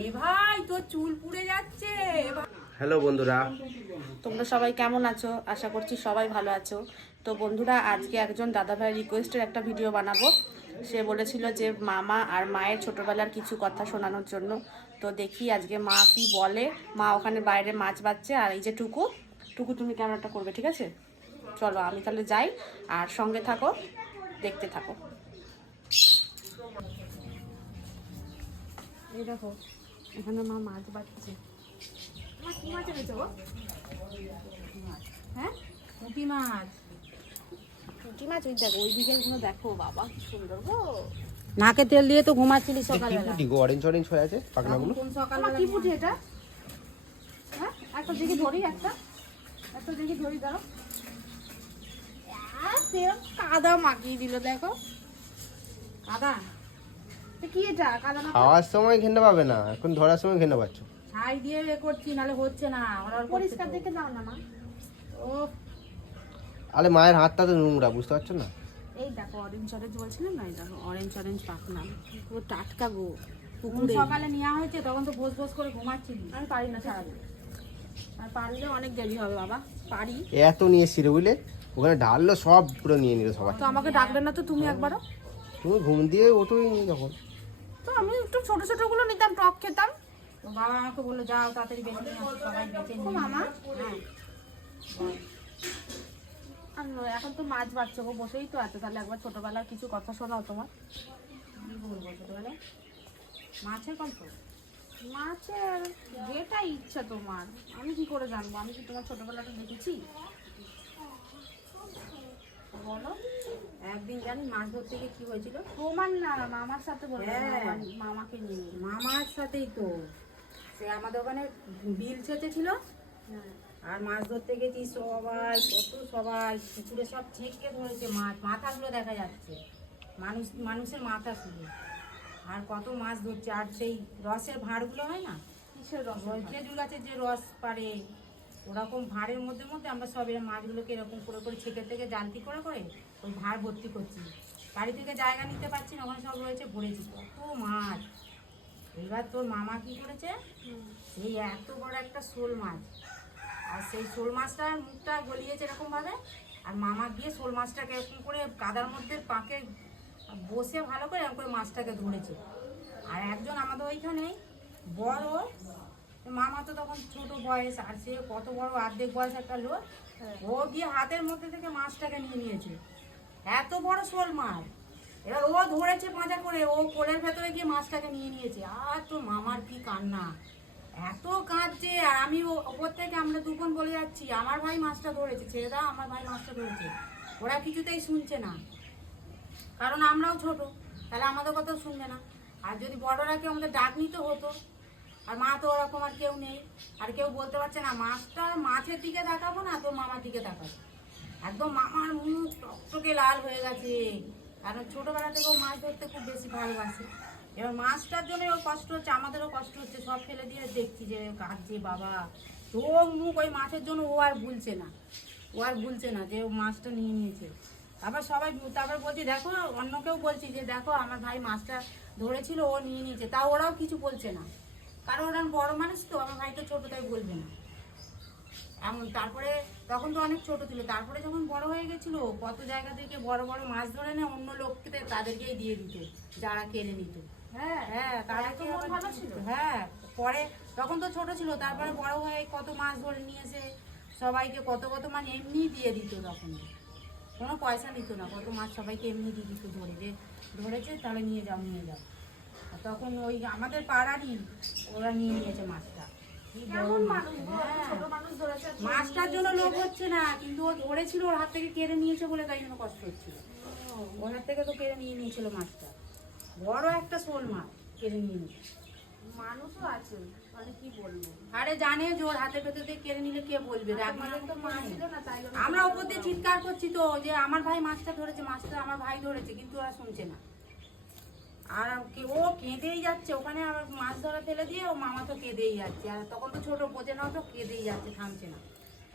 এ ভাই তোর চুল পুড়ে যাচ্ছে হ্যালো বন্ধুরা। তোমরা সবাই কেমন আছো? আশা করছি সবাই ভালো আছো। তো বন্ধুরা আজকে একজন দাদাভাই রিকোয়েস্টের একটা ভিডিও বানাবো। সে বলেছিল যে মামা আর মায়ের ছোটবেলার কিছু কথা শোনানোর জন্য। তো দেখি আজকে মা কি বলে। মা ওখানে বাইরে মাছ বাচ্ছে। আর এই যে টুকু টুকু তুমি ক্যামেরাটা করবে ঠিক আছে? চলো আমি তাহলে যাই। আর সঙ্গে থাকো দেখতে থাকো। এই দেখো এখানে মা মাছ বাচ্ছে মা কি মাছ এনেছো হ্যাঁ? পুঁটি মাছ। পুঁটি মাছ? ওই দেখো ওই দিকে দেখো বাবা কি সুন্দর গো। নাকে তেল দিয়ে তো ঘুমাচ্ছিলি সকালবেলা। কি গো অরেঞ্জ অরেঞ্জ হয়ে আছে? পাখনাগুলো কোন সকালবেলা কি পুঁটি এটা? হ্যাঁ? একটা দেখি ধরি একটা। একটা দেখি ধরি দাও কাদা মাখিয়ে দিল দেখো। কাদা? কি এটা? কাদা না খাওয়ার সময় ঘেন্না পাবে না এখন ধরার সময় ঘেন্না পাচ্ছ। ছাই দিয়ে এ করছি নালে হচ্ছে না ওর পরিষ্কার দেখে দাও না মা। ও আরে মায়ের হাতটা তো নোংরা বুঝতে পারছ না? এই দেখো অরেঞ্জ অরেঞ্জ বলছিলাম না এই দেখো অরেঞ্জ অরেঞ্জ পাখনা। পুরো টাটকা গো পুকুরে। সকালে নেওয়া হয়েছে তখন তো ভোজ ভোজ করে ঘুমাচ্ছিলি আমি পারি না সারাদিন। আর পারলে অনেক দেরি হবে বাবা। পারি। এত নিয়ে রে বুঝলে? ওখানে ঢাললো সব পুরো নিয়ে নিল সবাই তো আমাকে ডাকলে না তো তুমি একবারও? তুমি ঘুম দিয়ে ওঠোই নি তখন। আমি একটু ছোট ছোটগুলো নিতাম টক খেতাম। তো বাবা আমাকে বলল যাও তাড়াতাড়ি বেঁচে নিয়ে আসো, সবাই বেঁচে নিয়ে মামা? হ্যাঁ। এখন তো মাছ বাড়ছে গো বসেই তো আছে। তাহলে একবার ছোটবেলার কিছু কথা শোনাও তোমার। কি বলব ছোটবেলায়? মাছের গল্প? মাছের যেটা ইচ্ছা তোমার। আমি কি করে জানব? আমি কি তোমার ছোটবেলাটা দেখেছি? বলো? একদিন জানি মাছ ধরতে গিয়ে কি হয়েছিল? তোমার না মামার সাথে বলব হ্যাঁ। মামাকে নিয়ে। মামার সাথেই তো। সে আমাদের ওখানে বিল ছেঁচে ছিল হ্যাঁ। আর মাছ ধরতে গেছি সবাই কত সবাই পুকুরে সব ছেঁকে ধরেছে মাছ মাথাগুলো দেখা যাচ্ছে। মানুষ মানুষের মাথা শুধু। আর কত মাছ ধরছে আর সেই রসের ভাঁড়গুলো হয় না? কিসের রস খেজুর গাছের যে রস পারে ওরকম ভাঁড়ের মধ্যে মধ্যে আমরা সব মাছগুলোকে এরকম করে করে ছেঁকে থেকে জালতি করে করে ওই ভাঁড় ভর্তি করছি। বাড়ি থেকে জায়গা নিতে পারছি না, ওখানে সব রয়েছে ভরেছি। কত মাছ। এবার তোর মামা কি করেছে? এই এত বড় একটা শোল মাছ। আর সেই শোল মাছটার মুখটা গলিয়েছে এরকমভাবে। আর মামা গিয়ে শোল মাছটাকে এরকম করে কাদার মধ্যে পাকে বসে ভালো করে এরকম করে মাছটাকে ধরেছে। আর একজন আমাদের ওইখানে বড় মামা তো তখন ছোট বয়স আর সে কত বড় অর্ধেক বয়স একটা লোক ও গিয়ে হাতের মধ্যে থেকে মাছটাকে নিয়ে নিয়েছে। এত বড় শোল মাছ। এবার ও ধরেছে পাঁজা করে ও কোলের ভেতরে গিয়ে মাছটাকে নিয়ে নিয়েছে। আর তো মামার কি কান্না? এত কাঁদছে আর আমি ও- ওপর থেকে আমরা দুজন বলে যাচ্ছি আমার ভাই মাছটা ধরেছে ছেড়ে দাও আমার ভাই মাছটা ধরেছে। ওরা কিছুতেই শুনছে না। কারণ আমরাও ছোট তাহলে আমাদের কথা শুনবে না। আর যদি বড়রা কেউ আমাদের ডাক নিতে হতো আর মা তো ওরকম আর কেউ নেই। আর কেউ বলতে পারছে না, মাছটা মাছের দিকে তাকাবো না তো মামার দিকে তাকাবো একদম মামার মুখ টকটকে লাল হয়ে গেছে। কারণ ছোটবেলা থেকেও মাছ ধরতে খুব বেশি ভালোবাসে। এবার মাছটার জন্য ওর কষ্ট হচ্ছে, আমাদেরও কষ্ট হচ্ছে, সব ফেলে দিয়ে দেখছি যে কাঁদছে বাবা। চোখ মুখ ওই মাছের জন্য ও আর ভুলছে না। ও আর ভুলছে না যে ও মাছটা নিয়ে নিয়েছে। তারপর সবাই তারপর বলছি, দেখো, অন্য কেউ বলছি যে, দেখো, আমার ভাই মাছটা ধরেছিল, ও নিয়ে নিয়েছে। তা ওরাও কিছু বলছে না। কারণ ওরা বড় মানুষ তো আমার ভাই তো ছোট তাই বলবে না। এমন তারপরে তখন তো অনেক ছোট ছিল তারপরে যখন বড় হয়ে গেছিল কত জায়গা থেকে বড় বড় মাছ ধরে না অন্য লোককে তাদেরকেই দিয়ে দিত যারা কেড়ে নিত। হ্যাঁ হ্যাঁ তারা মন ভালো ছিল? হ্যাঁ পরে তখন তো ছোট ছিল তারপরে বড় হয়ে কত মাছ ধরে নিয়েছে সবাইকে কত কত মাছ এমনি দিয়ে দিত তখন। কোনো পয়সা নিত না কত মাছ সবাইকে এমনি দিয়ে দিত ধরে যে ধরেছে তাহলে নিয়ে যাও নিয়ে যাও। তখন ওই আমাদের পাড়ারই ওরা নিয়ে নিয়েছে মাছটা? হ্যাঁ। মাছটার জন্য লোভ হচ্ছে না কিন্তু ও ধরেছিল ওর হাত থেকে কেড়ে নিয়েছে বলে তাই জন্য কষ্ট হচ্ছিল। ওর হাত থেকে তো কেড়ে নিয়ে নিয়েছিল মাছটা। বড় একটা শোল মাছ কেড়ে নিয়ে নিয়েছে। মানুষও আছে মানে কি বলব? আরে জানে যে ওর হাতে দিয়ে কেড়ে নিলে কে বলবে? জন্য আমরা ওপর দিয়ে চিৎকার করছি তো যে আমার ভাই মাছটা ধরেছে মাছটা আমার ভাই ধরেছে কিন্তু ওরা শুনছে না। আর কি- ও কেঁদেই যাচ্ছে। ওখানে আবার মাছ ধরা ফেলে দিয়ে ও মামা তো কেঁদেই যাচ্ছে। আর তখন তো ছোটো বোঝে না তো, কেঁদেই যাচ্ছে, থামছে না।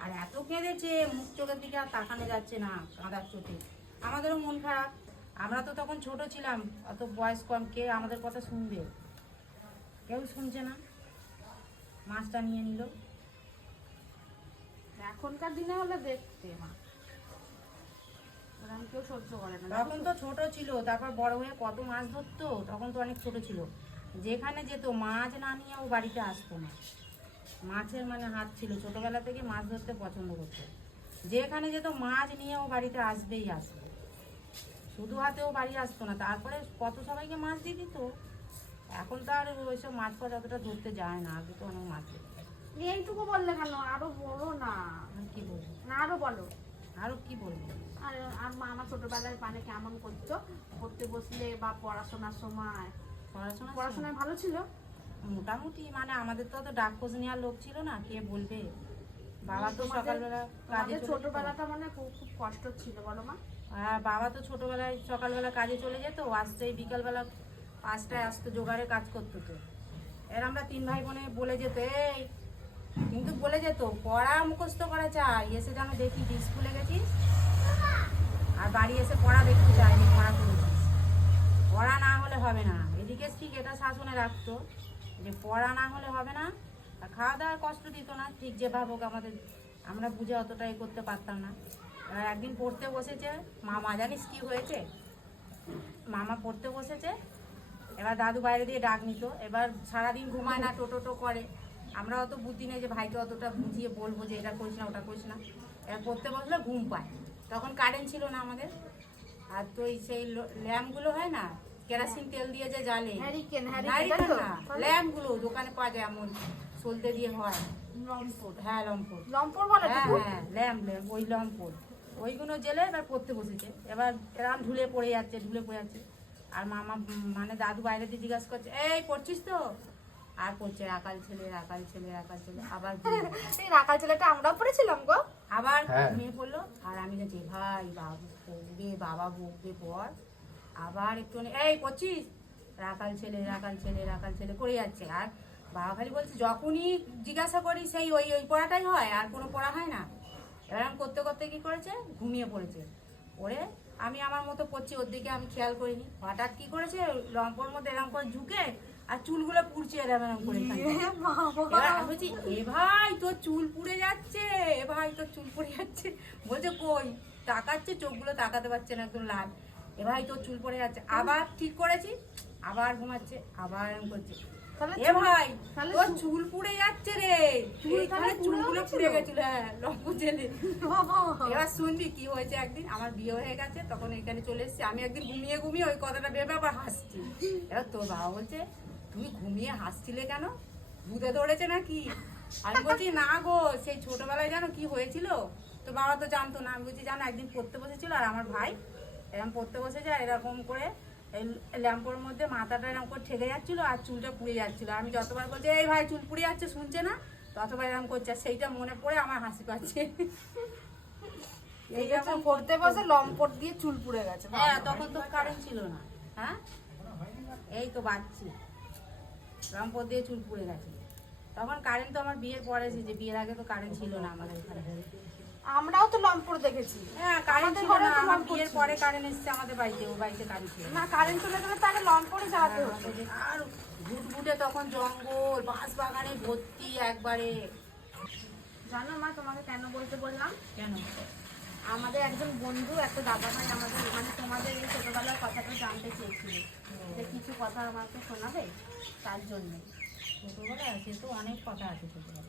আর এত কেঁদেছে, মুখ চোখের দিকে আর তাকানো যাচ্ছে না, কাঁদার চোখে আমাদেরও মন খারাপ। আমরা তো তখন ছোট ছিলাম, অত বয়স কম কে আমাদের কথা শুনবে? কেউ শুনছে না? মাছটা নিয়ে নিল। এখনকার দিনে হলে দেখতে মা ওরকম কেউ সহ্য করে না। তখন তো ছোট ছিল তারপর বড় হয়ে কত মাছ ধরতো তখন তো অনেক ছোট ছিল। যেখানে যেত মাছ না নিয়ে ও বাড়িতে আসতো না। মাছের মানে হাত ছিল ছোটবেলা থেকে মাছ ধরতে পছন্দ করতো। যেখানে যেত মাছ নিয়ে ও বাড়িতে আসবেই আসবে। শুধু হাতেও বাড়ি আসতো না তারপরে কত সবাইকে মাছ দিয়ে দিত। এখন তো আর ওইসব মাছ ফাছ অতটা ধরতে যায় না আগে তো অনেক মাছ দিত এইটুকু বললে কেন? আরও বলো না। কি বলব? না আরও বলো। আরও কি বলব? আর আর মা আমার ছোটবেলায় মানে কেমন করতো? পড়তে বসলে বা পড়াশোনার সময়। পড়াশোনা পড়াশোনায় ভালো ছিল? মোটামুটি মানে আমাদের তো অত ডাক খোঁজ নেওয়ার লোক ছিল না কে বলবে? বাবা তো সকালবেলা কাজে। ছোটবেলাটা মানে খুব কষ্ট ছিল বলো মা। আর বাবা তো ছোটবেলায় সকালবেলা কাজে চলে যেত আসতেই বিকালবেলা পাঁচটায় আসতো জোগাড়ে কাজ করতো তো। এর আমরা তিন ভাই বোনে বলে যেত এই কিন্তু বলে যেত পড়া মুখস্থ করা চাই, এসে যেন দেখি স্কুলে গেছিস, আর বাড়ি এসে পড়া দেখতে চাই, যে পড়া করেছিস। পড়া না হলে হবে না। এদিকে ঠিক এটা শাসনে রাখতো, যে পড়া না হলে হবে না। আর খাওয়া দাওয়ার কষ্ট দিত না ঠিক যেভাবে হোক আমাদের, আমরা বুঝে অতটা এ করতে পারতাম না। এবার একদিন পড়তে বসেছে, মামা জানিস কি হয়েছে? মামা পড়তে বসেছে, এবার দাদু বাইরে দিয়ে ডাক নিত, এবার সারাদিন ঘুমায় না টোটো করে। আমরা অত বুদ্ধি নেই যে ভাইকে অতটা বুঝিয়ে বলব যে এটা করিস না ওটা করিস না। এবার পড়তে বসলে ঘুম পায়। তখন কারেন্ট ছিল না আমাদের। আর তো এই সেই ল্যাম্পগুলো হয় না কেরাসিন তেল দিয়ে যে জ্বালে। ল্যাম্পগুলো দোকানে পাওয়া যায় এমন সলতে দিয়ে হয়। লম্পট। হ্যাঁ লম্পট। লম্পট বলে হ্যাঁ হ্যাঁ ল্যাম্প ল্যাম্প ওই লম্পট। ওইগুলো জেলে এবার পড়তে বসেছে। এবার এরম ঢুলে পড়ে যাচ্ছে ঢুলে পড়ে যাচ্ছে। আর মামা মানে দাদু বাইরে দিয়ে জিজ্ঞাসা করছে এই পড়ছিস তো? আর পড়ছে রাকাল ছেলে রাকাল ছেলে রাকাল ছেলে আবার। এই রাখাল ছেলেটা আমরাও পড়েছিলাম গো। আবার হ্যাঁ। ঘুমিয়ে পড়ল আর আমি গেছি ভাই বাবু বকবে বাবা বকবে পর আবার একটু এই পড়ছিস রাকাল ছেলে রাকাল ছেলে রাকাল ছেলে করে যাচ্ছে। আর বাবা খালি বলছে যখনই জিজ্ঞাসা করি সেই ওই ওই পড়াটাই হয় আর কোনো পড়া হয় না। এরকম করতে করতে কি করেছে? ঘুমিয়ে পড়েছে। পড়ে আমি আমার মতো পড়ছি ওর দিকে আমি খেয়াল করিনি। হঠাৎ কি করেছে? লম্পর মধ্যে এরকম করে ঝুঁকে আর চুলগুলো পুড়ছে করে এবার আমি বলছি এ ভাই তোর চুল পুড়ে যাচ্ছে। এ ভাই তোর চুল পুড়ে যাচ্ছে। বলছে কই? তাকাচ্ছে চোখগুলো তাকাতে পারছে না একদম লাল। এ ভাই তোর চুল পড়ে যাচ্ছে। আবার ঠিক করেছি আবার ঘুমাচ্ছে আবার এরকম করছে। এ ভাই তোর চুল পুড়ে যাচ্ছে রে। এইখানে চুলগুলো? পুড়ে গেছিল। হ্যাঁ লম্বু জেলে এবার শুনবি কি হয়েছে একদিন আমার বিয়ে হয়ে গেছে তখন এখানে চলে এসেছি। আমি একদিন ঘুমিয়ে ঘুমিয়ে ওই কথাটা ভেবে আবার হাসছি। এবার তোর বাবা বলছে তুমি ঘুমিয়ে হাসছিলে কেন? ভূতে ধরেছে নাকি? আমি বলছি না গো সেই ছোটবেলায় জানো কি হয়েছিল? তো বাবা তো জানতো না। আমি বলছি জানো একদিন পড়তে বসেছিল আর আমার ভাই এরকম পড়তে বসেছে আর এরকম করে ল্যাম্পোর মধ্যে মাথাটা এরকম করে ঠেকে যাচ্ছিল আর চুলটা পুড়ে যাচ্ছিল। আমি যতবার বলছি এই ভাই চুল পুড়ে যাচ্ছে শুনছে না? ততবার এরকম করছে সেইটা মনে পড়ে আমার হাসি পাচ্ছে। এই যখন পড়তে বসে লম্পট দিয়ে চুল পুড়ে গেছে। হ্যাঁ তখন তো কারেন্ট ছিল না। হ্যাঁ? এই তো বাচ্চি রামপর দিয়ে চুল পুড়ে গেছে। তখন কারেন্ট তো আমার বিয়ের পরে যে বিয়ের আগে তো কারেন্ট ছিল না আমাদের এখানে। আমরাও তো লম্পট দেখেছি। হ্যাঁ কারেন্ট ছিল না আমার বিয়ের পরে কারেন্ট এসেছে আমাদের বাড়িতে ও বাড়িতে কারেন্ট ছিল। না। কারেন্ট চলে গেলে তো আগে লম্পটই চালাতে হতো। আর ঘুটঘুটে তখন জঙ্গল বাঁশ বাগানে ভর্তি একবারে। জানো মা তোমাকে কেন বলতে বললাম? কেন? আমাদের একজন বন্ধু, একটা দাদা ভাই আমাদের মানে তোমাদের এই ছোটবেলার কথাটা জানতে চেয়েছিল যে কিছু কথা আমাকে শোনাবে তার জন্য।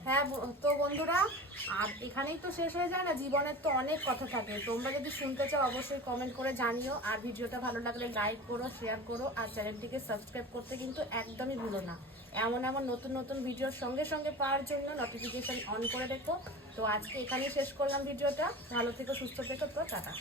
হ্যাঁ তো বন্ধুরা, আর এখানেই তো শেষ হয়ে যায় না? জীবনের তো অনেক কথা থাকে। তোমরা যদি শুনতে চাও, অবশ্যই কমেন্ট করে জানিও। আর ভিডিওটা ভালো লাগলে লাইক করো শেয়ার করো, আর চ্যানেলটিকে সাবস্ক্রাইব করতে কিন্তু একদমই ভুলো না। এমন এমন নতুন নতুন ভিডিওর সঙ্গে সঙ্গে পাওয়ার জন্য নোটিফিকেশন অন করে রেখো। তো আজকে এখানেই শেষ করলাম ভিডিওটা। ভালো থেকো, সুস্থ থেকো, তো টাটা।